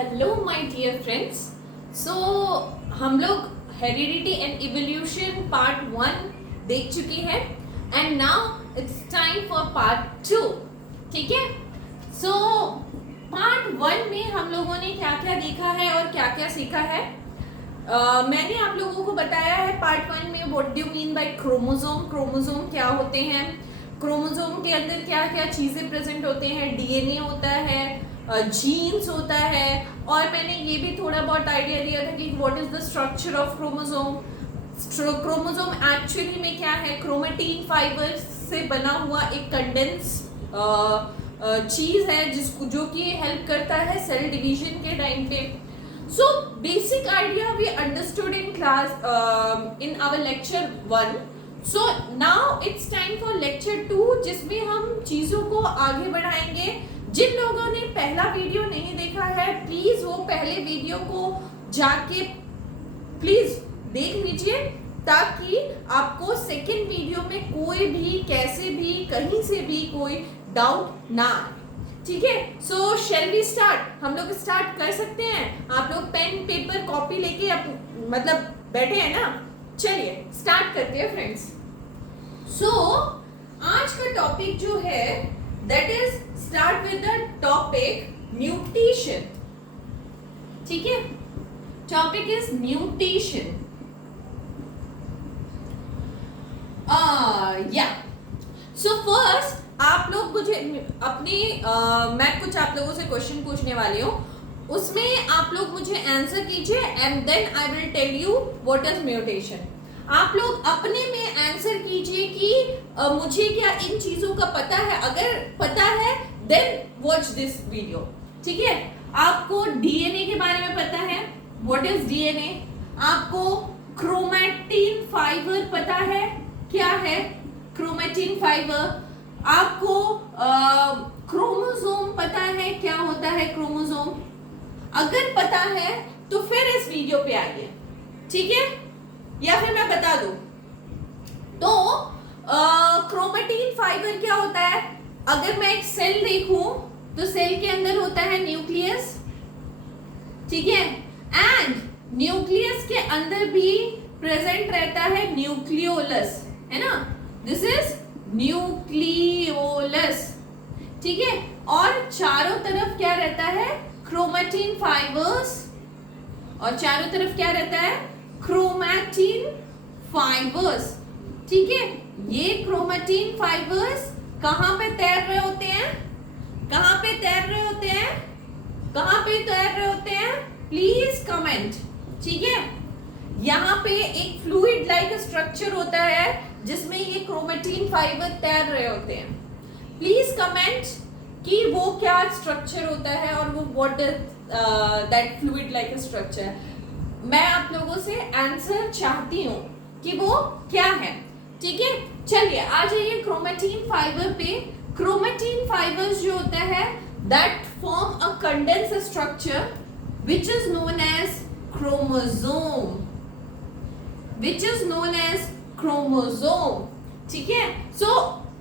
Hello my dear friends. So हम लोग heredity and evolution part 1 देख चुके हैं and now it's time for part 2। ठीक है। सो पार्ट 1 में हम लोगों ने क्या क्या देखा है और क्या क्या सीखा है। मैंने आप लोगों को बताया है पार्ट 1 में what do you mean by chromosome, chromosome क्या होते हैं, क्रोमोसोम के अंदर क्या क्या चीजें प्रेजेंट होते हैं, डीएनए होता है, जीन्स होता है, और मैंने ये भी थोड़ा बहुत आइडिया दिया था कि what is the structure of chromosome. Chromosome actually में क्या है, क्रोमेटिन फाइबर से बना हुआ एक कंडेंस चीज है जिसको जो कि हेल्प करता है सेल डिवीजन के टाइम पे। So basic idea we understood in class in our lecture 1। So now it's time for lecture 2 जिसमें हम चीजों को आगे बढ़ाएंगे। जिन लोगों ने पहला वीडियो नहीं देखा है प्लीज वो पहले वीडियो को जाके प्लीज देख लीजिए ताकि आपको सेकेंड वीडियो में कोई भी कैसे भी कहीं से भी कोई डाउट ना आए। ठीक है। सो शैल वी स्टार्ट, हम लोग स्टार्ट कर सकते हैं। आप लोग पेन पेपर कॉपी लेके मतलब बैठे हैं ना, चलिए स्टार्ट करते हैं फ्रेंड्स। सो आज का टॉपिक जो है that is start with the topic nutrition. ठीक है, टॉपिक इज न्यूट्रिशन। या सो फर्स्ट आप लोग मुझे अपनी मैं कुछ आप लोगों से क्वेश्चन पूछने वाली हूँ, उसमें आप लोग मुझे आंसर कीजिए and then I will tell you what is mutation. आप लोग अपने में आंसर कीजिए कि मुझे क्या इन चीजों का पता है, अगर पता है देन वॉच दिस वीडियो। ठीक है। आपको डीएनए के बारे में पता है, व्हाट इज डीएनए। आपको क्रोमैटिन फाइबर पता है, क्या है क्रोमैटिन फाइबर। आपको क्रोमोसोम पता है, क्या होता है क्रोमोसोम। अगर पता है तो फिर इस वीडियो पे आइए। ठीक है, या फिर मैं बता दूं तो क्रोमैटिन फाइबर क्या होता है। अगर मैं एक सेल देखूं तो सेल के अंदर होता है न्यूक्लियस। ठीक है, एंड न्यूक्लियस के अंदर भी प्रेजेंट रहता है न्यूक्लियोलस, है ना। This is nucleolus. ठीक है, और चारों तरफ क्या रहता है, क्रोमैटिन फाइबर्स, और चारों तरफ क्या रहता है, क्रोमैटिन फाइबर्स। ठीक है, ये क्रोमैटिन फाइबर्स कहां पे तैर रहे होते हैं, कहां पे तैर रहे होते हैं, कहां पे तैर रहे होते हैं, प्लीज कमेंट। ठीक है, यहाँ पे एक फ्लूइड लाइक स्ट्रक्चर होता है जिसमें ये क्रोमैटिन फाइबर तैर रहे होते हैं। प्लीज कमेंट कि वो क्या स्ट्रक्चर होता है और वो what is that fluid like structure. मैं आप लोगों से आंसर चाहती हूँ कि वो क्या है। ठीक है, चलिए आ जाइए क्रोमैटिन फाइबर पे। क्रोमैटिन फाइबर्स जो होता है that form a condense structure which is known as chromosome, which is known as chromosome। ठीक है। सो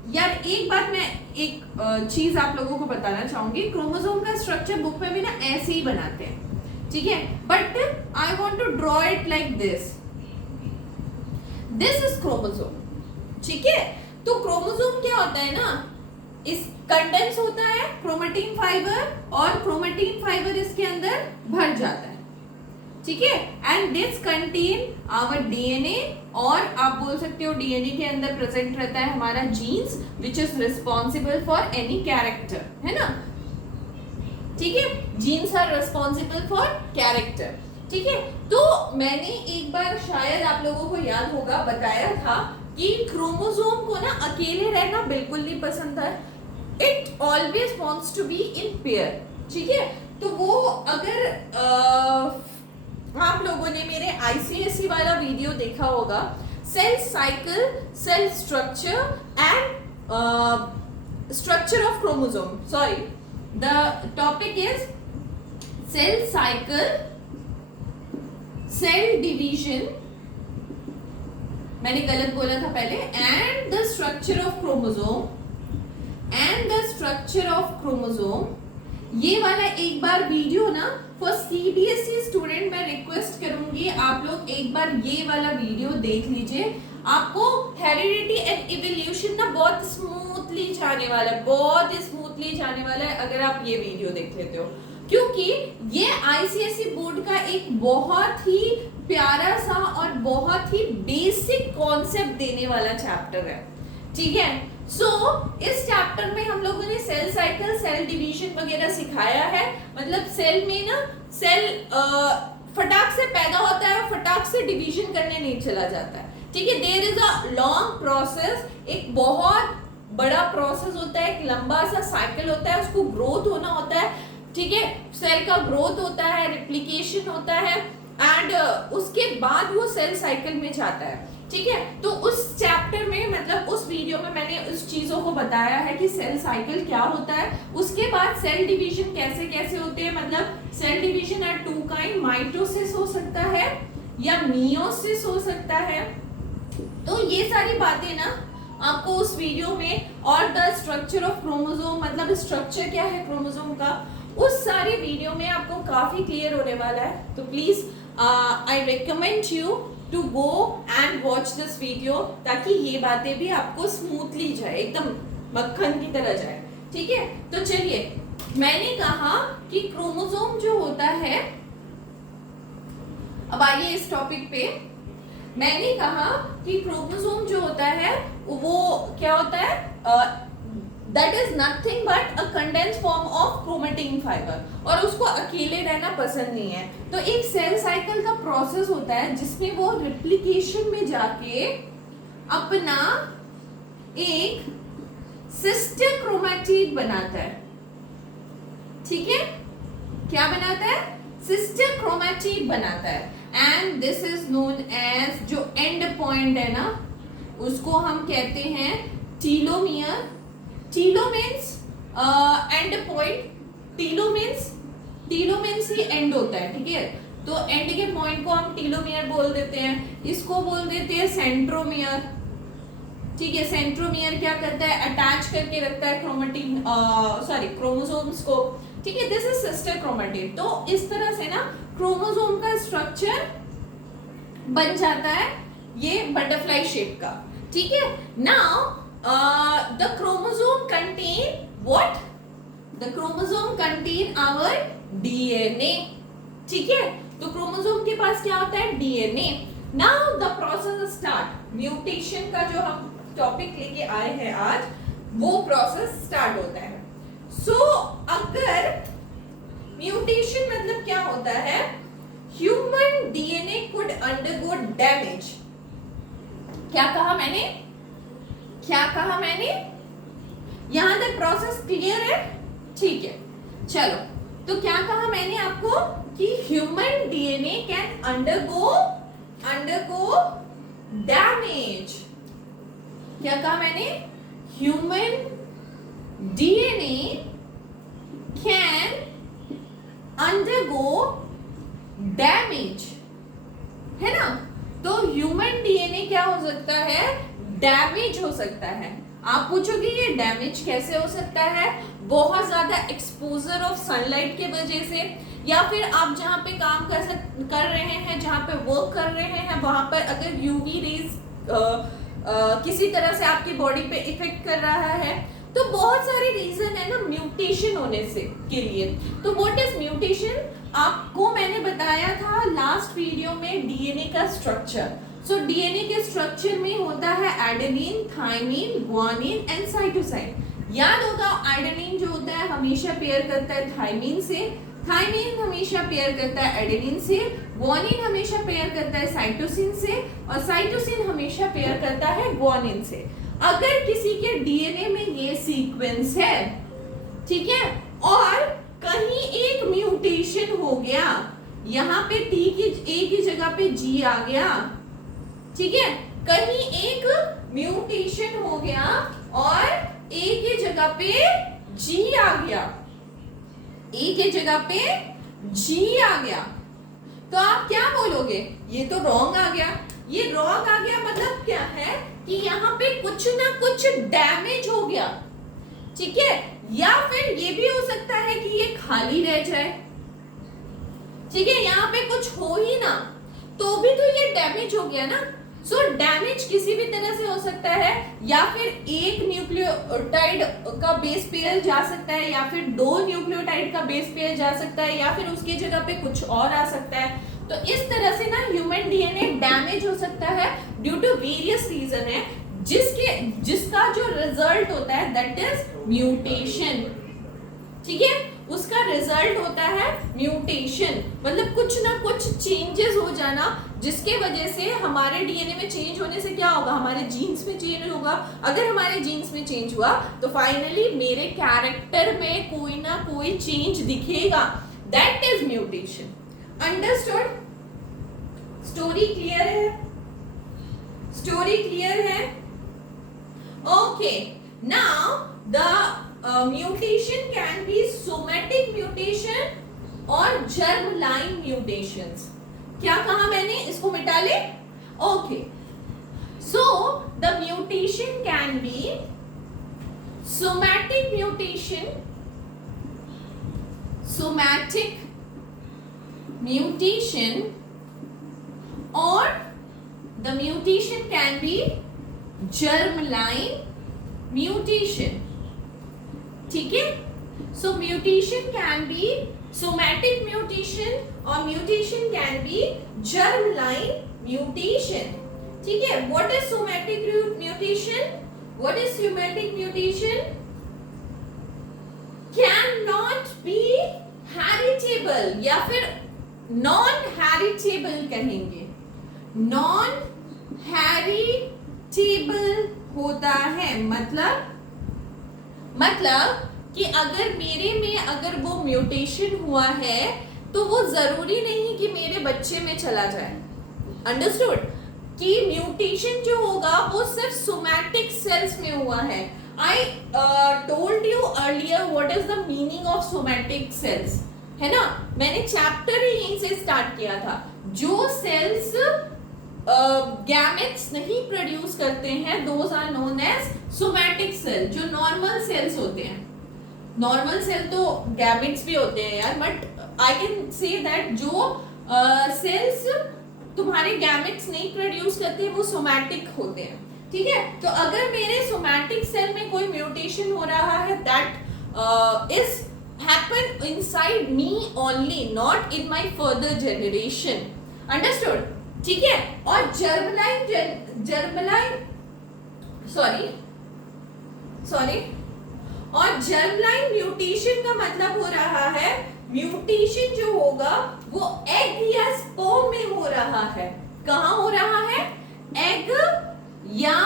यार एक बात मैं एक चीज आप लोगों को बताना चाहूंगी, क्रोमोसोम का स्ट्रक्चर बुक में भी ना ऐसे ही बनाते हैं। ठीक है, but I want to draw it like this. This is chromosome. ठीक है, तो क्रोमोसोम क्या होता है ना, इस कंडेंस होता है क्रोमैटिन फाइबर और क्रोमैटिन फाइबर इसके अंदर भर जाता है। ठीक है, and this contain our DNA, और आप बोल सकते हो डीएनए के अंदर प्रेजेंट रहता है हमारा genes which is responsible for any character, है ना। ठीक है, genes are responsible for character. ठीक है, तो मैंने एक बार शायद आप लोगों को याद होगा बताया था कि क्रोमोसोम को ना अकेले रहना बिल्कुल नहीं पसंद है, it always wants to be in pair. ठीक है, तो वो अगर आप लोगों ने मेरे आईसीएसई वाला वीडियो देखा होगा, cell cycle, cell structure and structure of chromosome, sorry the topic is cell cycle, cell division, मैंने गलत बोला था पहले, and the structure of chromosome, and the structure of chromosome. ये वाला एक बार वीडियो ना फॉर सीबीएसई स्टूडेंट मैं रिक्वेस्ट करूंगी आप लोग एक बार ये वाला वीडियो देख लीजिए, आपको हेरिडिटी एंड इवोल्यूशन ना बहुत स्मूथली जाने वाला है, बहुत स्मूथली जाने वाला है अगर आप ये वीडियो देख लेते हो, क्योंकि ये आईसीएसई बोर्ड का एक बहुत ही प्यारा सा और बहुत ही बेसिक कॉन्सेप्ट देने वाला चैप्टर है, ठीक है। इस चैप्टर में हम लोगों ने सेल साइकिल, सेल डिवीजन वगैरह सिखाया है। मतलब सेल में ना सेल फटाक से पैदा होता है और फटाक से डिवीजन करने नहीं चला जाता है, ठीक है। There is a long process, एक बहुत बड़ा प्रोसेस होता है, एक लंबा सा साइकिल होता है, उसको ग्रोथ होना होता है, ठीक है। सेल का ग्रोथ होता है, रिप्लिकेशन होता है एंड उसके बाद वो सेल साइकिल में जाता है, ठीक है। तो उस चैप्टर में मतलब उस वीडियो में मैंने उस चीजों को बताया है कि सेल साइकिल क्या होता है, उसके बाद सेल डिवीजन कैसे कैसे होते हैं। मतलब cell division are two kind, mitosis हो सकता है या मियोसिस हो सकता है। तो ये सारी बातें ना आपको उस वीडियो में, और द स्ट्रक्चर ऑफ क्रोमोसोम, मतलब स्ट्रक्चर क्या है क्रोमोसोम का, उस सारी वीडियो में आपको काफी क्लियर होने वाला है। तो please I recommend you to go and watch this video, ताकि ये बातें भी आपको स्मूथली जाए, एकदम मक्खन की तरह जाए, ठीक है। तो चलिए, मैंने कहा कि क्रोमोसोम जो होता है, अब आइए इस टॉपिक पे। मैंने कहा कि क्रोमोसोम जो होता है वो क्या होता है, that is nothing but a condense form of chromatin fibre, और उसको अकेले रहना पसंद नहीं है। तो एक सेल साइकिल का प्रोसेस होता है जिसमें वो रिप्लिकेशन में जाके अपना एक सिस्टर क्रोमैटिड बनाता है, ठीक है। क्या बनाता है? सिस्टर क्रोमैटिड बनाता है, and this is known as, जो एंड पॉइंट है ना उसको हम कहते हैं telomere. Telo means end point, telo means ही एंड होता है, ठीक है। तो एंड के पॉइंट को हम टीलोमियर बोल देते हैं, इसको बोल देते हैं सेंट्रोमियर, ठीक है। सेंट्रोमियर क्या करता है, अटैच करके रखता है क्रोमेटिन, क्रोमोसोम्स को, ठीक है। This is sister chromatid. तो इस तरह से ना क्रोमोसोम का स्ट्रक्चर बन जाता है ये बटरफ्लाई शेप का, ठीक है। Now the chromosome contain what? The chromosome contain our DNA, ठीक है। तो क्रोमोसोम के पास क्या होता है? DNA। Now the process start, mutation का जो हम टॉपिक लेके आए हैं आज, वो प्रोसेस स्टार्ट होता है। अगर म्यूटेशन मतलब क्या होता है, human DNA could undergo damage. क्या कहा मैंने? यहां तक प्रोसेस क्लियर है, ठीक है। चलो, तो क्या कहा मैंने आपको कि human DNA can undergo damage. क्या कहा मैंने? Human DNA can undergo damage, है ना। तो ह्यूमन डीएनए क्या हो सकता है? डैमेज हो सकता है। आप पूछोगे ये डैमेज कैसे हो सकता है? बहुत ज्यादा एक्सपोजर ऑफ सनलाइट के वजह से, या फिर आप जहाँ पे काम कर रहे हैं, जहाँ पे वर्क कर रहे हैं, वहां पर अगर यूवी रेज किसी तरह से आपकी बॉडी पे इफेक्ट कर रहा है, तो बहुत सारे रीजन है ना म्यूटेशन होने से के लिए। तो व्हाट इज म्यूटेशन? आपको मैंने बताया था लास्ट वीडियो में डीएनए का स्ट्रक्चर। डीएनए के स्ट्रक्चर में होता है adenine, thymine, guanine and cytosine. याद होगा, एडेनिन जो होता है हमेशा पेयर करता है थाइमिन से, थाइमिन हमेशा पेयर करता है एडेनिन से, ग्वानिन हमेशा पेयर करता है साइटोसिन से, और साइटोसिन हमेशा पेयर करता है ग्वानिन से। अगर किसी के डीएनए में ये सीक्वेंस है, ठीक है, और कहीं एक म्यूटेशन हो गया, यहाँ पे ए की जगह पे जी आ गया, ठीक है, कहीं एक म्यूटेशन हो गया और ए की जगह पे जी आ गया, ए की जगह पे जी आ गया, तो आप क्या बोलोगे? ये तो रॉन्ग आ गया। ये रॉन्ग आ गया मतलब क्या है कि यहाँ पे कुछ ना कुछ डैमेज हो गया, ठीक है। या फिर ये भी हो सकता है कि ये खाली रह जाए, ठीक है, यहाँ पे कुछ हो ही ना तो भी तो ये डैमेज हो गया ना। सो डैमेज किसी भी तरह से हो सकता है, या फिर एक न्यूक्लियोटाइड का बेस पेयर जा सकता है, या फिर दो न्यूक्लियोटाइड का बेस पेयर जा सकता है, या फिर उसकी जगह पे कुछ और आ सकता है। तो इस तरह से ना ह्यूमन डीएनए डैमेज हो सकता है ड्यू टू वेरियस रीजन है, जिसका जो रिजल्ट होता है दैट इज म्यूटेशन। ठीक है, उसका रिजल्ट होता है म्यूटेशन, मतलब कुछ ना कुछ चेंजेस हो जाना, जिसके वजह से हमारे डीएनए में चेंज होने से क्या होगा, हमारे जीन्स में चेंज होगा। अगर हमारे जीन्स में चेंज हुआ तो फाइनली मेरे कैरेक्टर में कोई ना कोई चेंज दिखेगा, that is mutation. Understood? Story clear है? स्टोरी क्लियर है? Okay, now the mutation can be somatic mutation और germline mutations। क्या कहा मैंने, इसको मिटा ले। Okay, so the mutation can be somatic mutation, somatic mutation, or the mutation can be germline mutation। ठीक है, so mutation can be somatic mutation और mutation can be germline mutation. ठीक है, what is somatic mutation, what is somatic mutation? Can not be heritable, या फिर non heritable कहेंगे, non heritable होता है। मतलब कि अगर मेरे में अगर वो म्यूटेशन हुआ है तो वो जरूरी नहीं कि मेरे बच्चे में चला जाए। अंडरस्टूड? कि म्यूटेशन जो होगा वो सिर्फ सोमैटिक सेल्स में हुआ है। I told you earlier what is the meaning of somatic cells, है ना। मैंने चैप्टर ही यहीं से स्टार्ट किया था। जो सेल्स गैमेट्स नहीं प्रोड्यूस करते हैं those are known as somatic cell. जो नॉर्मल सेल्स होते हैं, नॉर्मल सेल तो गैमेट्स भी होते हैं यार, but I can say that जो सेल्स तुम्हारे गैमेट्स नहीं प्रोड्यूस करते वो सोमैटिक होते हैं। ठीक है, तो अगर मेरे सोमैटिक सेल में कोई म्यूटेशन हो रहा है that is happen inside me only, not in my further generation. Understood? ठीक है, और और जर्मलाइन म्यूटेशन का मतलब हो रहा है, म्यूटेशन जो होगा वो एग या स्पर्म में हो रहा है। कहाँ हो रहा है? एग या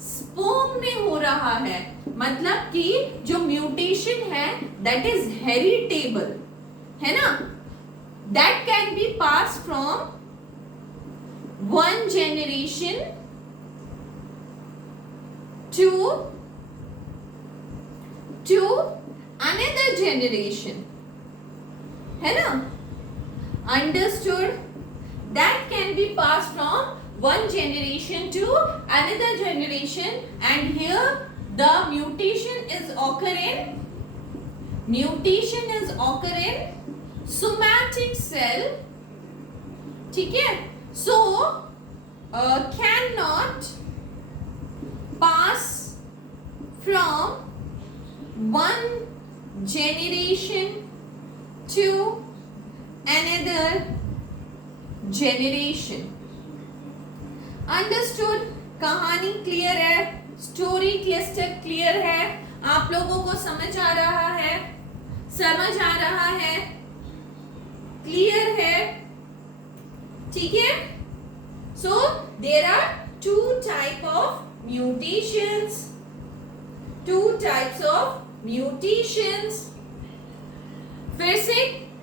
स्पर्म में हो रहा है। मतलब कि जो म्यूटेशन है दैट इज हेरिटेबल, है ना, that can be pass from one generation to another generation, है ना। Understood? That can be passed from one generation to another generation, and here the mutation is occurring somatic cell। ठीक है, so cannot pass from one generation to another generation। Understood? कहानी clear है, story clear है, आप लोगों को समझ आ रहा है, क्लियर है? ठीक है, so there are two types of mutations। फिर से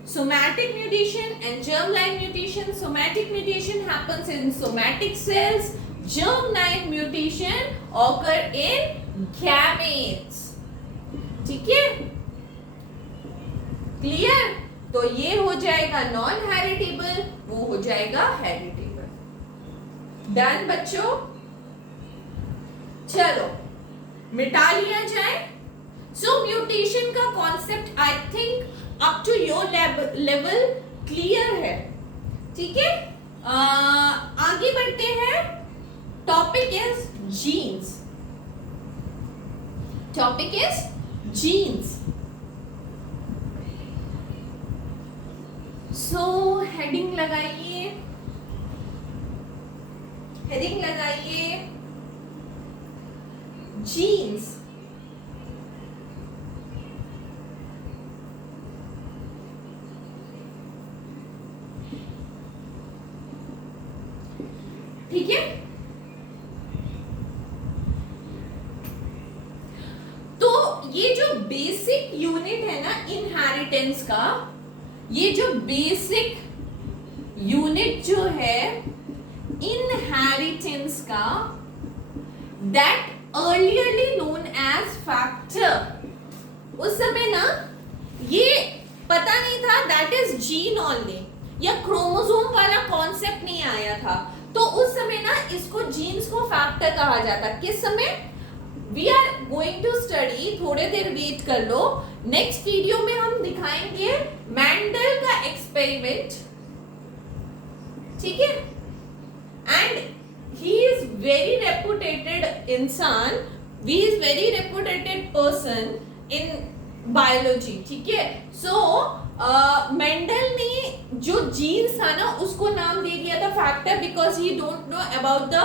somatic mutation and germline mutation। somatic mutation happens in somatic cells, germline mutation occur in gametes। ठीक है, क्लियर? तो ये हो जाएगा नॉन हेरिटेबल, वो हो जाएगा हेरिटेबल। डन बच्चों? चलो मिटा लिया जाए। सो म्यूटेशन का concept I think up to your level clear है, ठीक है। आगे बढ़ते हैं। Topic is genes, topic is genes. So heading लगाइए, हेडिंग लगाइए जीन्स। ठीक है, तो ये जो बेसिक यूनिट है ना इनहेरिटेंस का, ये जो बेसिक यूनिट जो है इनहेरिटेंस का, दैट अर्लियरली नोन एज फैक्टर। उस समय ना ये पता नहीं था दैट इज जीन ओनली, या क्रोमोसोम वाला कॉन्सेप्ट नहीं आया था, तो उस समय ना इसको जीन्स को फैक्टर कहा जाता। किस समय? We are going to study, थोड़े देर वेट कर लो, नेक्स्ट वीडियो में हम दिखाएंगे मैंडल का एक्सपेरिमेंट, ठीक है। And he is very reputed इंसान, he is very reputed person in biology, ठीक है। सो मेंडल ने जो जीन्स था ना उसको नाम दे दिया था factor, because he don't know about the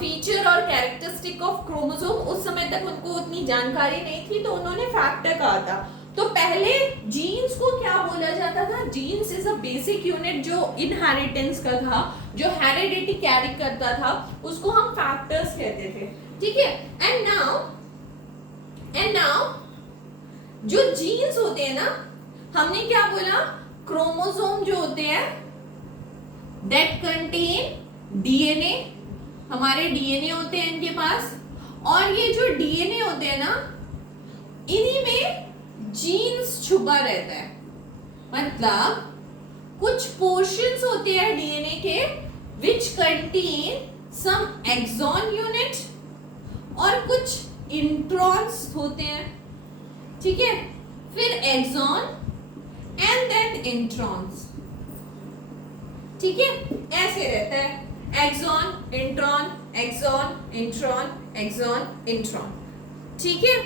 feature और कैरेक्टरिस्टिक ऑफ क्रोमोसोम। उस समय तक उनको उतनी जानकारी नहीं थी, तो उन्होंने फैक्टर कहा था। तो पहले जीन्स को क्या बोला जाता था? Genes is a basic unit जो इनहेरिटेंस का था, जो हेरिडिटी कैरी करता था, उसको हम फैक्टर्स कहते थे, ठीक है। एंड नाउ जो जीन्स होते हैं ना, हमने क्या बोला? क्रोमोसोम जो होते हैं दैट कंटेन डीएनए, हमारे डीएनए होते हैं इनके पास, और ये जो डीएनए होते हैं ना, इन्हीं में जीन्स छुपा रहता है। मतलब कुछ पोर्शंस होते हैं डीएनए के which contain some exon unit, और कुछ इंट्रॉन्स होते हैं, ठीक है। फिर एक्सॉन एंड देन इंट्रॉन्स, ठीक है, ऐसे रहता है। Exon intron, exon intron, exon intron, ठीक है,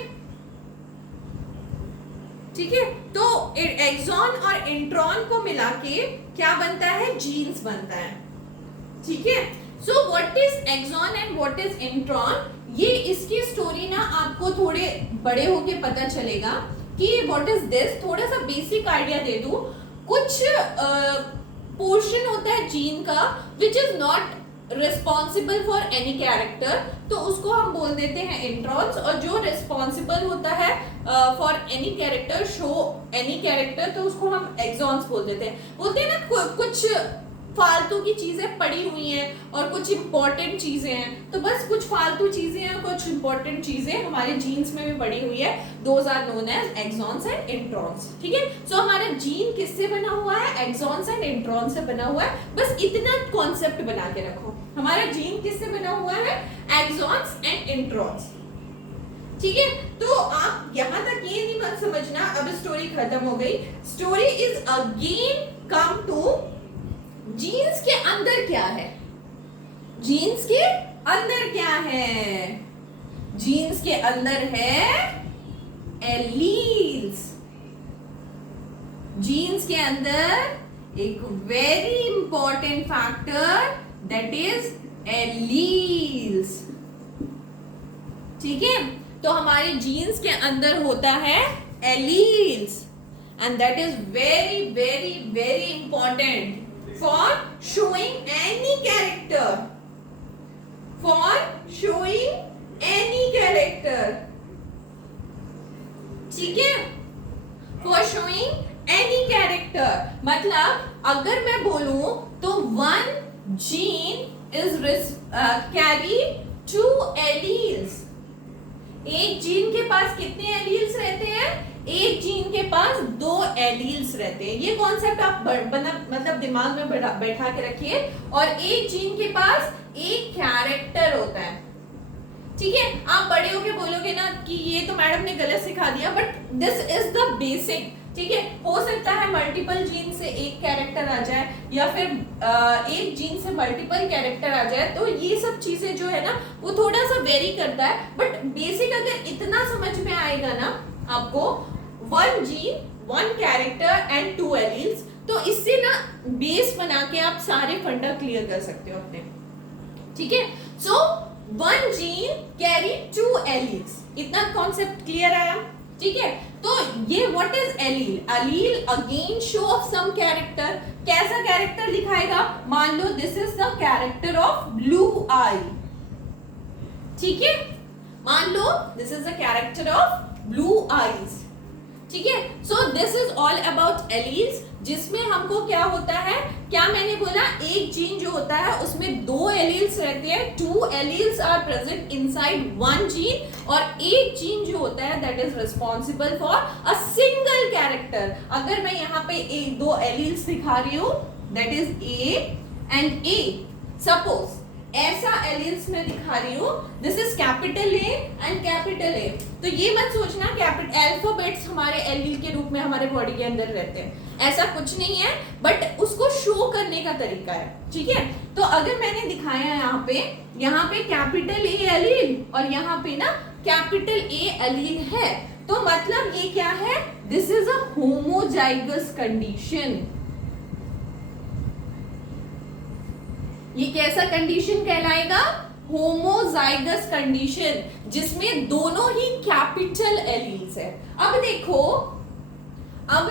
ठीक है। तो एक्सॉन और इंट्रॉन को मिला के क्या बनता है? जीन्स बनता है, ठीक है। So what is exon and what is intron, ये इसकी स्टोरी ना आपको थोड़े बड़े होके पता चलेगा कि व्हाट इज दिस। थोड़ा सा बेसिक आइडिया दे दूं, कुछ पोर्शन होता है जीन का which is not responsible for any character, तो उसको हम बोल देते हैं इंट्रॉन्स, और जो रिस्पॉन्सिबल होता है for any character, show any character, तो उसको हम एक्सॉन्स बोल देते हैं। बोलते हैं ना कुछ फालतू की चीजें पड़ी हुई हैं और कुछ इंपॉर्टेंट चीजें हैं, तो बस कुछ फालतू चीजें हैं, कुछ इंपॉर्टेंट चीजें हमारे जीन्स में भी पड़ी हुई है, those are known as exons and introns, ठीक है। सो हमारा जीन किससे बना हुआ है? एक्सॉन्स एंड इंट्रॉन्स से बना हुआ है। बस इतना कॉन्सेप्ट बना के रखो, हमारा जीन किससे बना हुआ है? एक्सॉन्स एंड इंट्रॉन्स, ठीक है। तो आप यहां तक ये नहीं मत समझना अब स्टोरी खत्म हो गई। Story is again come to genes के अंदर क्या है? जीन्स के अंदर क्या है? जीन्स के अंदर है एलील्स। जीन्स के अंदर एक very important factor that is alleles, ठीक है। तो हमारे जीन्स के अंदर होता है alleles, and that is very very very important for showing any character, for showing any character, ठीक है, for showing any character। मतलब अगर मैं बोलूं तो one gene is carry two alleles। एक जीन के पास कितने एलील्स रहते हैं? एक जीन के पास 2 एलील्स रहते हैं। ये कॉन्सेप्ट आप मतलब दिमाग में बैठा के रखिए। और एक जीन के पास एक कैरेक्टर होता है, ठीक है। आप बड़े होके बोलोगे ना कि ये तो मैडम ने गलत सिखा दिया, but this is the basic ठीक है, हो सकता है मल्टीपल जीन से एक कैरेक्टर आ जाए या फिर एक जीन से मल्टीपल कैरेक्टर आ जाए, तो ये सब चीजें जो है ना वो थोड़ा सा वेरी करता है, बट बेसिक अगर इतना समझ में आएगा ना आपको, 1 जीन 1 कैरेक्टर एंड 2 एलील्स, तो इससे ना बेस बना के आप सारे फंडा क्लियर कर सकते हो अपने, ठीक है। सो 1 जीन कैरी 2 एलील्स, इतना कॉन्सेप्ट क्लियर आया, ठीक है। तो ये what is allele? Allele again show of some character, कैसा कैरेक्टर दिखाएगा? मान लो this is the character of blue eye, ठीक है, मान लो this is the character of blue eyes, ठीक है। So this is all about alleles, जिसमें हमको क्या होता है, क्या मैंने बोला, एक जीन जो होता है उसमें 2 एलील्स रहते हैं, 2 alleles are present inside 1 gene, और एक जीन जो होता है that is responsible for a single character. अगर मैं यहाँ पे 2 एलील्स दिखा रही हूँ, that is A and A, suppose ऐसा एलील्स में दिखा रही हूँ, this is capital A and capital A, तो ये मत सोचना कैपिटल अल्फाबेट्स हमारे एलील के रूप में हमारे बॉडी के अंदर रहते हैं, ऐसा कुछ नहीं है, बट उसको शो करने का तरीका है, ठीक है। तो अगर मैंने दिखाया यहाँ पे कैपिटल ए एलील और यहाँ पे ना कैपिटल ए एलील है, तो मतलब ये क्या है, this is a homozygous condition. ये कैसा कंडीशन कहलाएगा? होमोजाइगस कंडीशन, जिसमें दोनों ही कैपिटल एलील्स है। अब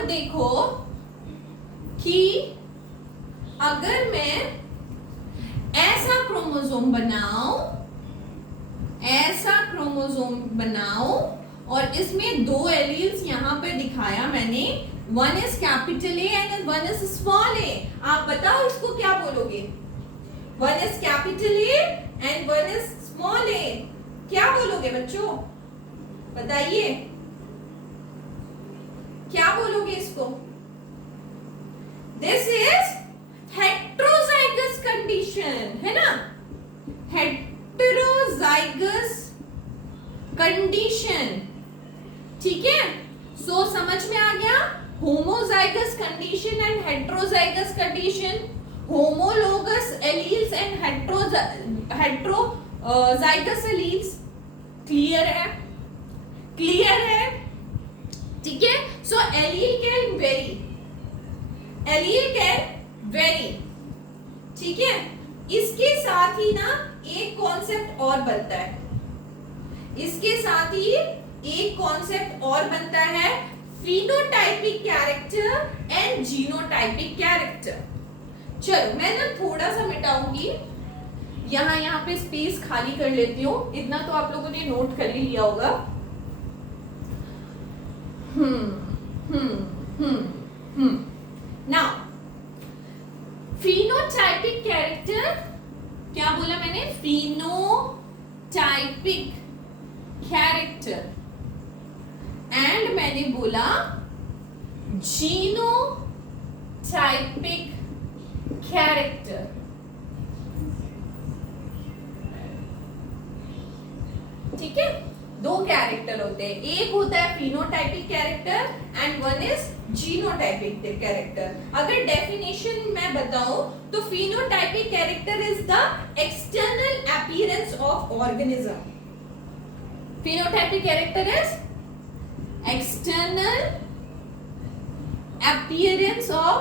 देखो कि अगर मैं ऐसा क्रोमोसोम बनाऊं और इसमें 2 एलील्स यहां पे दिखाया मैंने, 1 is capital A and 1 is small A, आप बताओ इसको क्या बोलोगे? 1 is capital A and 1 is small a, क्या बोलोगे बच्चों, बताइए क्या बोलोगे इसको? This is heterozygous condition, है ना, heterozygous condition, ठीक है। सो समझ में आ गया, homozygous condition and heterozygous condition, homologous alleles and heterozygous alleles, clear है, ठीक है। सो एलील कैन वेरी, ठीक है। इसके साथ ही ना एक कॉन्सेप्ट और बनता है, phenotypic character and genotypic character। चलो मैं ना थोड़ा सा मिटाऊंगी, यहाँ पे स्पेस खाली कर लेती हूँ, इतना तो आप लोगों ने नोट कर ही लिया होगा। नाउ phenotypic character, क्या बोला मैंने? phenotypic character, एंड मैंने बोला genotypic character, ठीक है। 2 कैरेक्टर होते हैं, एक होता है phenotypic character and 1 is genotypic character। अगर डेफिनेशन मैं बताऊं तो phenotypic character is the external appearance of organism। phenotypic character is external appearance of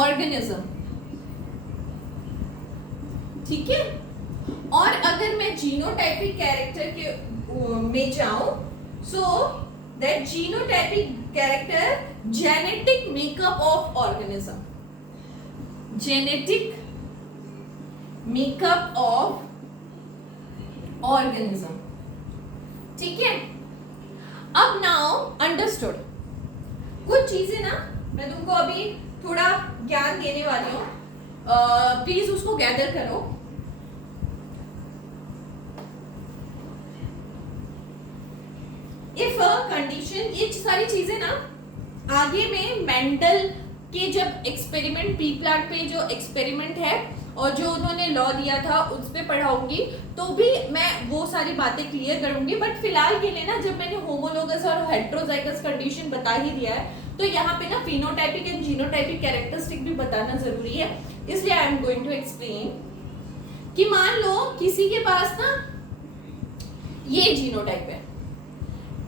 organism, ठीक है। और अगर मैं जीनोटाइपिक कैरेक्टर के में जाऊं, so that genotypic character genetic makeup of organism, ठीक है। अब नाउ अंडरस्टूड, कुछ चीजें ना मैं तुमको अभी थोड़ा ज्ञान देने वाली हूँ, प्लीज उसको गैदर करो। इफ कंडीशन, ये सारी चीजें ना आगे में मेंडल के जब एक्सपेरिमेंट, पी प्लांट पे जो एक्सपेरिमेंट है और जो उन्होंने लॉ दिया था उस पर पढ़ाऊंगी, तो भी मैं वो सारी बातें क्लियर करूंगी। बट फिलहाल के लिए ना, जब मैंने होमोलोगस और हेट्रोजाइगस कंडीशन बता ही दिया है, तो यहाँ पे ना फिनोटाइपिक एंड जीनोटाइपिक कैरेक्टरिस्टिक भी बताना जरूरी है, इसलिए I am going to explain कि मान लो किसी के पास ना ये जीनोटाइप है,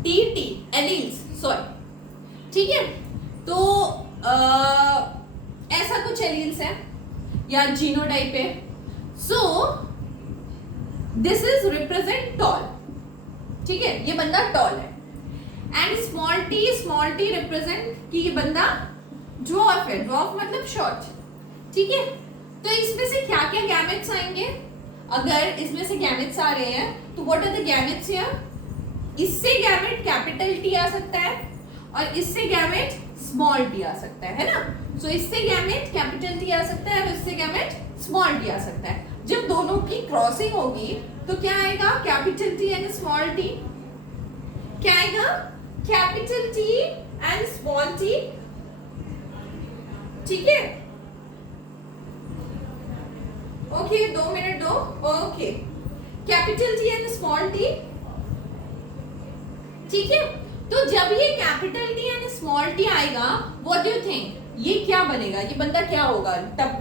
टी एलील्स, सॉरी, ठीक है, तो ऐसा कुछ एलील्स है या जीनोटाइप है। So this is represent tall, ठीक है, ये बंदा टॉल है। एंड स्मॉल टी रिप्रेजेंट कि ये बंदा ड्वार्फ है, ड्वार्फ मतलब शॉर्ट, ठीक है। तो इसमें से क्या क्या गैमेट्स आएंगे? अगर इसमें से गैमेट्स आ रहे हैं तो what are the gametes here? इससे गैमेट कैपिटल टी आ सकता है और इससे गैमेट स्मॉल टी आ सकता है ना। सो इससे गैमेट कैपिटल टी आ सकता है और इससे गैमेट स्मॉल टी आ सकता है। जब दोनों की क्रॉसिंग होगी तो क्या आएगा? Capital T and small T. क्या आएगा? Capital T and small T, ठीक है। ओके, 2 मिनट दो। Okay, capital T and small T, ठीक है। तो जब ये capital T and small T आएगा, व्हाट डू यू थिंक, ये क्या बनेगा? ये बंदा क्या होगा?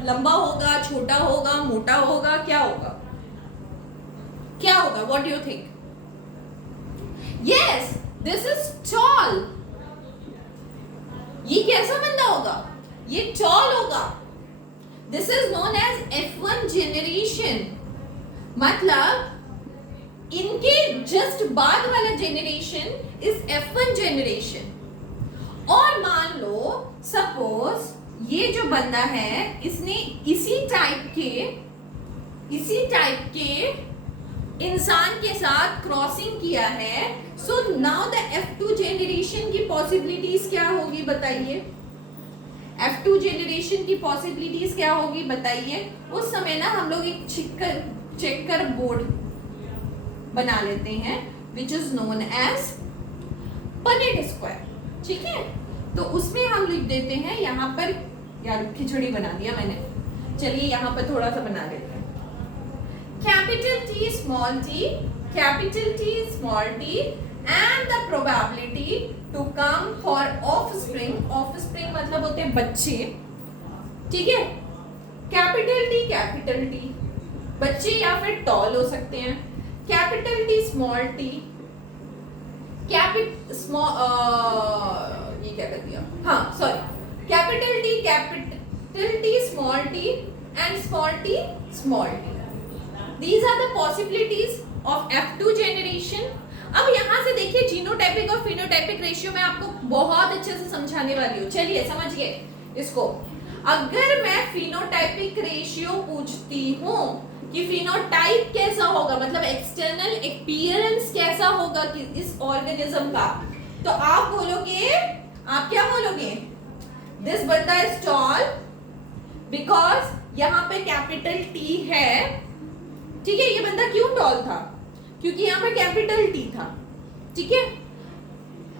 लंबा होगा, छोटा होगा, मोटा होगा, क्या होगा? क्या होगा? What do you think? Yes, this is tall. ये कैसा बंदा होगा? ये टॉल होगा। This is known as F1 generation, मतलब इनके जस्ट बाद वाला जेनरेशन इज F1 जेनरेशन। और मान लो सपोज ये जो बंदा है इसने इसी टाइप के इंसान के साथ क्रॉसिंग किया है। So now the F2 generation की पॉसिबिलिटीज क्या होगी बताइए? F2 जेनरेशन की पॉसिबिलिटीज क्या होगी बताइए? उस समय ना हम लोग एक चेकर बोर्ड बना लेते हैं which is known as Punnett square, ठीक है। तो उसमें हम लिख देते हैं यहाँ पर, यार खिचड़ी बना दिया मैंने, चलिए यहाँ पर थोड़ा सा बना लेते हैं। Capital T small T, capital T small T and the probability to come for offspring, offspring मतलब होते हैं बच्चे, ठीक है। कैपिटल टी बच्चे या फिर टॉल हो सकते हैं। कैपिटल टी स्मॉल टी, ये क्या कर दिया, हाँ sorry, capital T small T and small T small T, these are the possibilities of F2 generation. अब यहां से देखिए जीनोटाइपिक और फिनोटाइपिक रेशियो में आपको बहुत अच्छे से समझाने वाली हूँ, चलिए समझिए इसको। अगर मैं फिनोटाइपिक रेशियो पूछती हूँ कि फिनोटाइप कैसा होगा, मतलब एक्सटर्नल अपीयरेंस कैसा होगा कि इस ऑर्गेनिज्म का, तो आप बोलोगे, आप क्या बोलोगे? दिस बंदा इज टॉल बिकॉज यहाँ पे कैपिटल टी है, ठीक है। ये बंदा क्यों टॉल था? क्योंकि यहाँ पे कैपिटल टी था, ठीक है।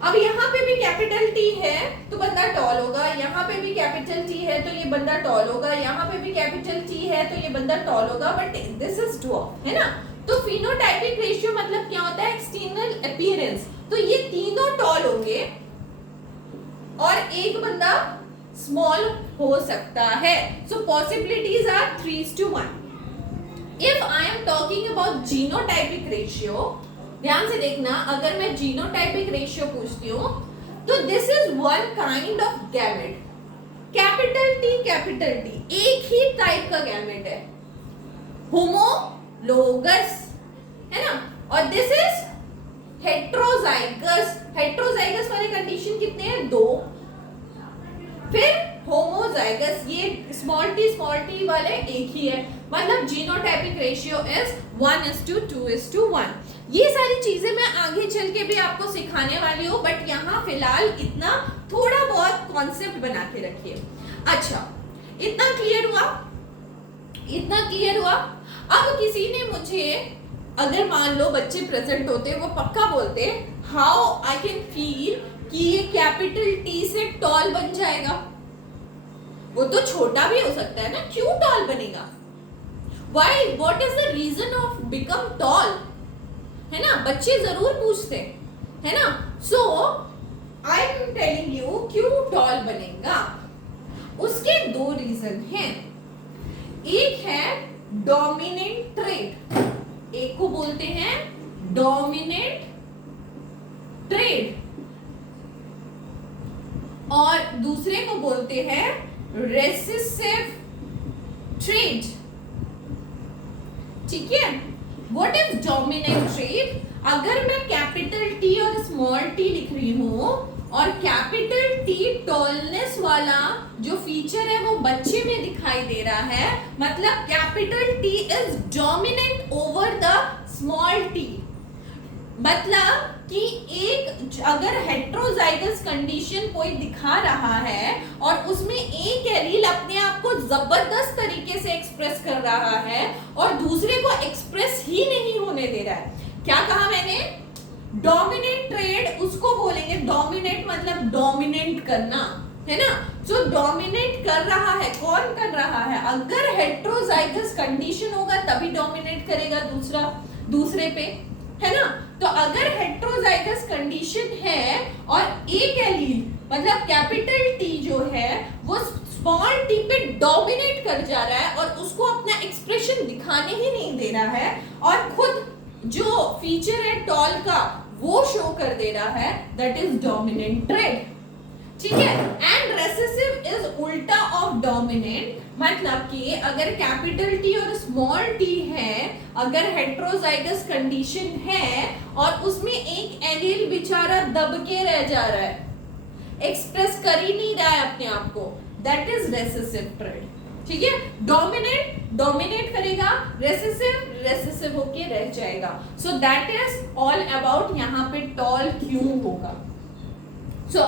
अब यहाँ पे भी कैपिटल टी है तो बंदा टॉल होगा, यहाँ पे भी कैपिटल टी है तो ये बंदा टॉल होगा, यहाँ पे भी कैपिटल टी है तो ये बंदा टॉल होगा, बट दिस इज ड्वार्फ, है ना। तो फिनोटाइपिक रेशियो मतलब क्या होता है? External appearance. तो ये तीनों टॉल होंगे और एक बंदा स्मॉल हो सकता है। So possibilities are 3:1। If I am talking about genotypic ratio, ध्यान से देखना, अगर मैं जीनोटाइपिक रेशियो पूछती हूँ तो this is one kind of gamete, capital T एक ही टाइप का गैमेट है, होमोलोगस, है ना। और दिस इज हेट्रोजाइगस, हेट्रोजाइगस वाले कंडीशन कितने हैं? 2। फिर होमोजाइगस, ये स्मॉल टी वाले एक ही है, मतलब जीनोटाइपिक रेशियो इज 1:2:1। ये सारी चीजें मैं आगे चल के भी आपको सिखाने वाली हूँ, बट यहाँ फिलहाल इतना थोड़ा बहुत कॉन्सेप्ट बना के रखिए। अच्छा, इतना क्लियर हुआ? इतना क्लियर हुआ? अब किसी ने मुझे, अगर मान लो बच्चे प्रेजेंट होते, वो पक्का बोलते हाउ आई कैन फील कि ये कैपिटल टी से टॉल बन जाएगा। वो तो छोटा भी हो सकता है ना, क्यों टॉल बनेगा? Why, what is the reason of become tall, है ना, बच्चे जरूर पूछते है ना. So I am telling you क्यों टॉल बनेगा. उसके दो रीजन हैं. एक है डोमिनेंट ट्रेड, एक को बोलते हैं डोमिनेंट ट्रेड और दूसरे को बोलते हैं रेसेसिव ट्रेड. ठीक है. What is dominant trade. अगर मैं कैपिटल टी और स्मॉल टी लिख रही हूं और कैपिटल टी टॉलनेस वाला जो फीचर है वो बच्चे में दिखाई दे रहा है, मतलब capital T is dominant over the small T. मतलब कि एक अगर हेट्रोजाइगस कंडीशन कोई दिखा रहा है और उसमें एक एलील अपने आप को जबरदस्त तरीके से एक्सप्रेस कर रहा है और दूसरे को एक्सप्रेस ही नहीं होने दे रहा है. क्या कहा मैंने, डोमिनेंट ट्रेड उसको बोलेंगे. डोमिनेट मतलब डोमिनेंट करना, है ना. जो डोमिनेट कर रहा है, कौन कर रहा है, अगर हेट्रोजाइगस कंडीशन होगा तभी डोमिनेट करेगा दूसरे पे, है ना. तो अगर हेट्रोजाइगस कंडीशन है और एक एलील मतलब कैपिटल टी जो है वो स्मॉल टी पे डोमिनेट कर जा रहा है और उसको अपना एक्सप्रेशन दिखाने ही नहीं दे रहा है और खुद जो फीचर है टॉल का वो शो कर दे रहा है, दैट इज डोमिनेंट ट्रेड. ठीक है. एंड रेसेसिव इज उल्टा ऑफ डोमिनेंट, मतलब कि अगर कैपिटल टी और स्मॉल टी है, अगर हेट्रोजाइगस कंडीशन है और उसमें एक एलील बेचारा दब के रह जा रहा है, एक्सप्रेस कर ही नहीं रहा है अपने आप को, दैट इज रेसेसिव ट्रेड. ठीक है. डोमिनेट करेगा, रेसेसिव होके रह जाएगा. So that is all about यहाँ पे टॉल क्यों होगा. सो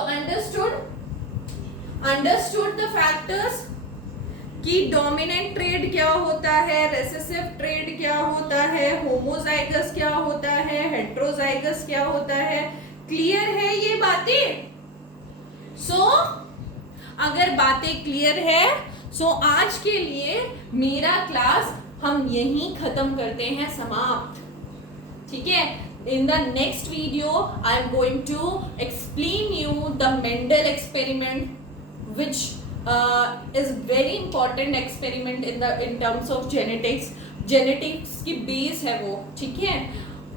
अंडरस्टूड द फैक्टर्स कि डोमिनेंट ट्रेड क्या होता है, रेसेसिव ट्रेड क्या होता है, होमोजाइगस क्या होता है, हेट्रोजाइगस क्या होता है. क्लियर है ये बातें. सो अगर बातें क्लियर है सो आज के लिए मेरा क्लास हम यहीं खत्म करते हैं, समाप्त. ठीक है. In the next video, I am going to explain you the Mendel experiment, which is very important experiment in terms of genetics. Genetics की बेस है वो. ठीक है.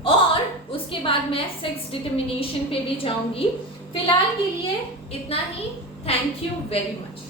और उसके बाद मैं सेक्स डिटर्मिनेशन पे भी जाऊंगी. फिलहाल के लिए इतना ही. Thank you very much.